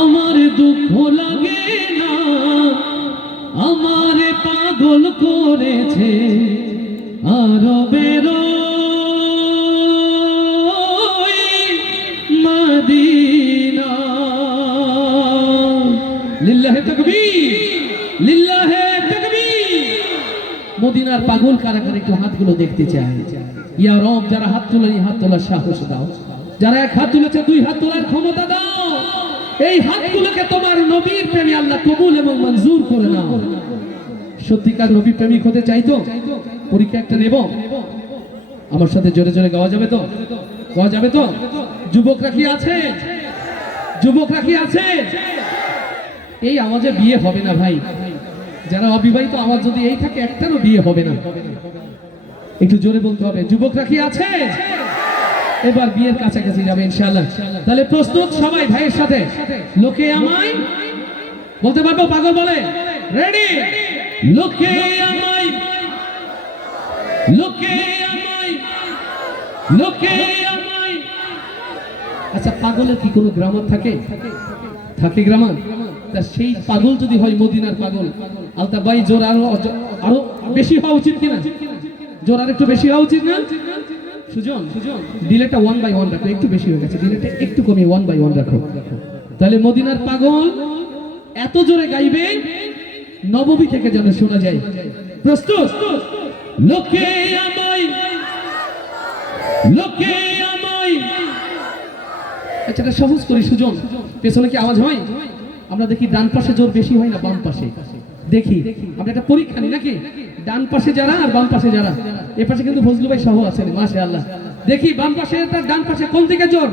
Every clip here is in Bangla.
আমার দুঃখ লাগে না, আমারে পাগল করেছে আরবের মদিনা। লিল্লাহে তাকবীর, লিল্লাহে তাকবীর। মদিনার পাগল কারা কারা একটু হাতগুলো দেখতে চাই। ইয়া রব, যারা হাত তোলেনি হাত তোলার সাহস দাও, যারা এক হাত তুলেছে দুই হাত তোলার ক্ষমতা দাও। এই হাতগুলোকে তোমার নবীর প্রেমে আল্লাহ কবুল এবং মঞ্জুর করে নাও। সত্যিকার নবী প্রেমিক হতে চাইতো? পরীক্ষা একটা নেব, আমার সাথে জোরে জোরে গাওয়া যাবে তো? গাওয়া যাবে তো? যুবকরা কি আছে? যুবকরা কি আছে? এই আওয়াজে বিয়ে হবে না ভাই। যারা অবিবাহিত আওয়াজ যদি এই থাকে, একটারও বিয়ে হবে না। একটু জোরে বলতে হবে। যুবকরা কি আছে? এবার বিয়ের কাছাকাছি যাবে ইনশাআল্লাহ। তাহলে প্রস্তুত সবাই ভাইয়ের সাথে? লোকে আমায় বলতে পারবো? পাগল বলে রেডি? লোকে আমায়, লোকে আমায়, লোকে আমায়। আচ্ছা, পাগলের কি কোনো গ্রামার থাকে? থাকে গ্রামার? তা সেই পাগল যদি হয় মদিনার পাগল, আলতা ভাই জোর আরো বেশি হওয়া উচিত কিনা? জোর আর একটু বেশি হওয়া উচিত না? সুজন, ডিলেটা 1/1 রাখো, একটু বেশি হয়ে গেছে, ডিলেটা একটু কমিয়ে 1/1 রাখো। তাহলে মদিনার পাগল এত জোরে গাইবে নববী থেকে যেন শোনা যায়। প্রস্তুত? লোকে আমায়, লোকে আমায়। আচ্ছা, এটা সহজ করি সুজন, পেছনে কি আওয়াজ হয়? আমরা দেখি ডান পাশে জোর বেশি হয় না বাম পাশে? দেখি আমরা একটা পরীক্ষা নিই নাকি? ডান পাশে যারা আর বাম পাশে যারা, এ পাশে কিন্তু ফজলু ভাই সহ আছেন মাশাআল্লাহ। দেখি বাম পাশে আর ডান পাশে কোন দিকে জোর।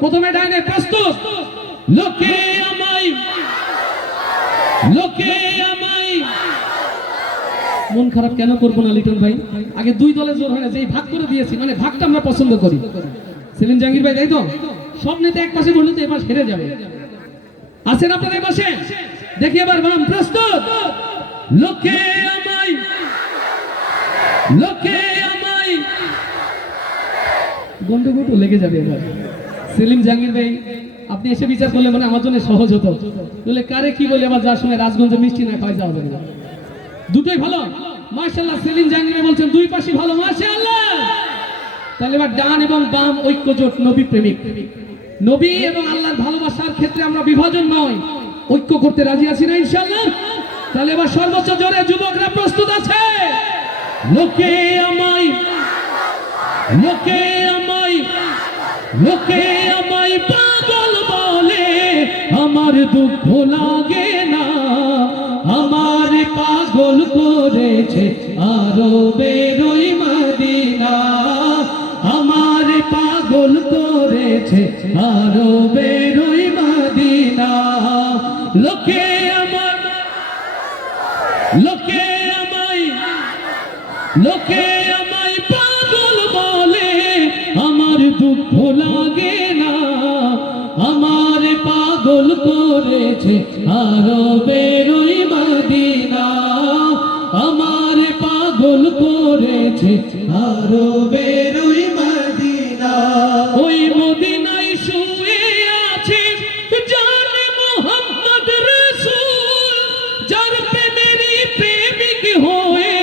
প্রথমে ডাইনে। প্রস্তুত? লোকে আমায়, লোকে আমায়। মন খারাপ কেন করবো না লিটন ভাই? আগে দুই দলে জোর হয় না, যেই ভাগ করে দিয়েছি, মানে ভাগটা আমরা পছন্দ করি। সেলিম জাহাঙ্গীর ভাই, তাই তো? সব নেতা এক পাশে বললে তো এবার হেরে যাবে। আছেন আপনারা এই পাশে? দেখি এবার বাম। প্রস্তুত? লোকে আমায়, লোকে আমায়। গন্ডগোল লেগে যাবে এবার। সেলিম জাহাঙ্গীর ভাই, আপনি এসে বিচার করলে মানে আমার জন্য সহজ হতো। বলে কারে কি বলে আবার যার সময় রাজগঞ্জে মিষ্টি না খাওয়া যাওয়া যাবে না। দুটোই ভালো মাশাআল্লাহ। সেলিম জাহাঙ্গীর বলছেন দুই পাশই ভালো মাশাআল্লাহ। তাহলে এবার ডান এবং বাম ঐক্য জোট, নবী প্রেমিক। নবী এবং আল্লাহর ভালোবাসার ক্ষেত্রে আমরা বিভাজন নয়, ঐক্য করতে রাজি আছি না ইনশাআল্লাহ? তাহলে এবার সর্বোচ্চ জোরে যুবকরা প্রস্তুত আছে? লোকে আমায়, লোকে আমায়, লোকে আমায় পাগল বলে, আমার দুঃখ লাগে না, আমার পাগল করেছে আরবের মদিনা, আমার পাগল করেছে আরবের মদিনা। লোকে আমায়, লোকে আমায়, লোকে আমায় পাগল বলে, আমার দুঃখ লাগে না, আমার পাগল করেছে আরবের মদিনা, আমার পাগল করেছে আরবের মদিনা। ওই মদিনায় শুয়ে আছে জানে মোহাম্মদ রাসূল, যার প্রেমেরই প্রেমিক হয়ে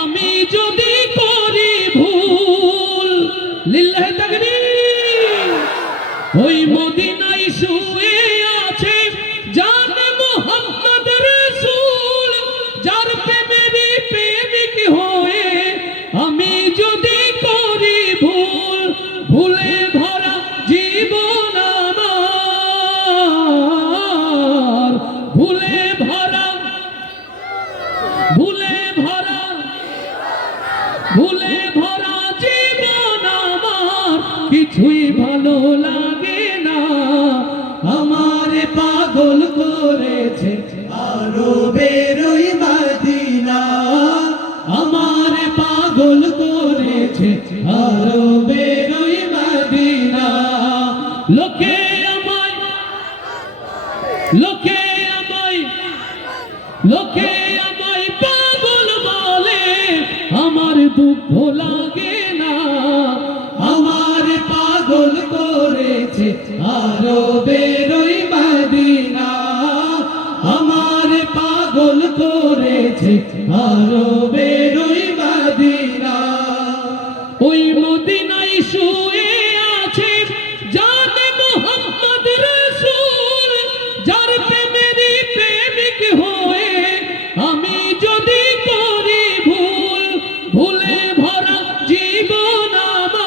আমি যদি করি ভুল। লিল্লাহে তাকবীর। ওই মদিনায় শুয়ে আছে জানে মোহাম্মদ রাসূল, যার প্রেমেরই প্রেমিক হয়ে আমি যদি করি ভুল। ভুলে ভরা জীবন আমার, ভুলে ভরা, ভুলে ভরা, ভুলে ভরা জীবন আমার, কিছুই ভালো লাগে না, আমার পাগল করেছে আরবের মদিনা, আমার পাগল করেছে আরবের মদিনা। লোকে আমায়, লোকে আমায়, লোকে আমায় পাগল বলে, আমার দুঃখ লাগে না, আমার পাগল করেছে আরবের মদিনা। করেছে আরবের ওই মদিনা। ওই মদিনায় শুয়ে আছে জানে মুহাম্মদ রাসূল, যার প্রেমেরই প্রেমিক হয়ে আমি যদি করি ভুল, ভুলে ভরা জীবন আমার,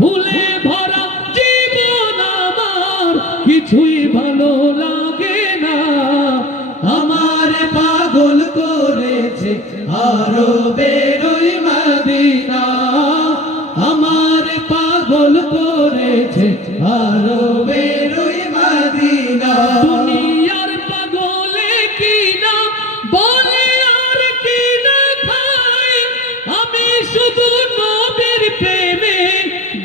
ভুলে ভরা জীবন আমার, কিছুই ভালো লাগে না। আমার পাগল করেছে আরবের ওই মদিনা। আমার পাগল করেছে আরবের ওই মদিনা। দুনিয়ার পাগলে কি না বলে আর কি না খাই, আমি শুধু নবীর প্রেমে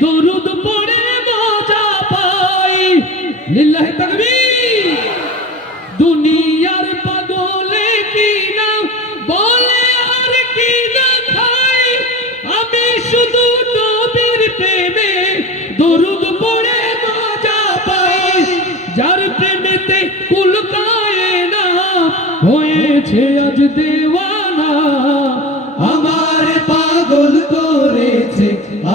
দরুদ পড়ে মজা পাই। লিল্লাহি তাকবীর। দুনিয়ার পাগলে কি না বলে আর কি না খাই, আমি শুধু নবীর প্রেমে দরুদ পড়ে মজা পাই। যার প্রেমেতে কুলকায় না হয়েছে আজ দেওয়ানা। আমার পাগল করেছে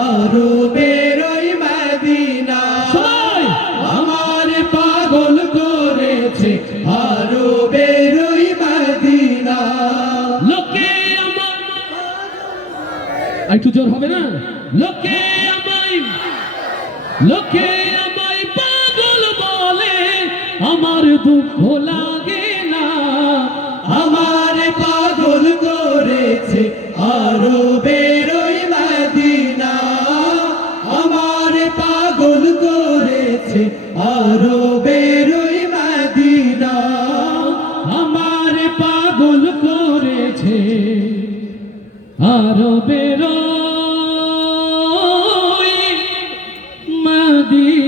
আরবের ওই মদিনা। সবাই আমার পাগল করেছে আরবের ওই মদিনা। লোকে আমার, একটু জোর হবে না? লোকে আমায়, লোকে আমায় পাগল বলে, আমার দুঃখ লাগে না। আমার পাগল করেছে আরবের ওই মদিনা। আমার পাগল করেছে আরবের ওই মদিনা। আমার পাগল করেছে আরবের ওই মদিনা।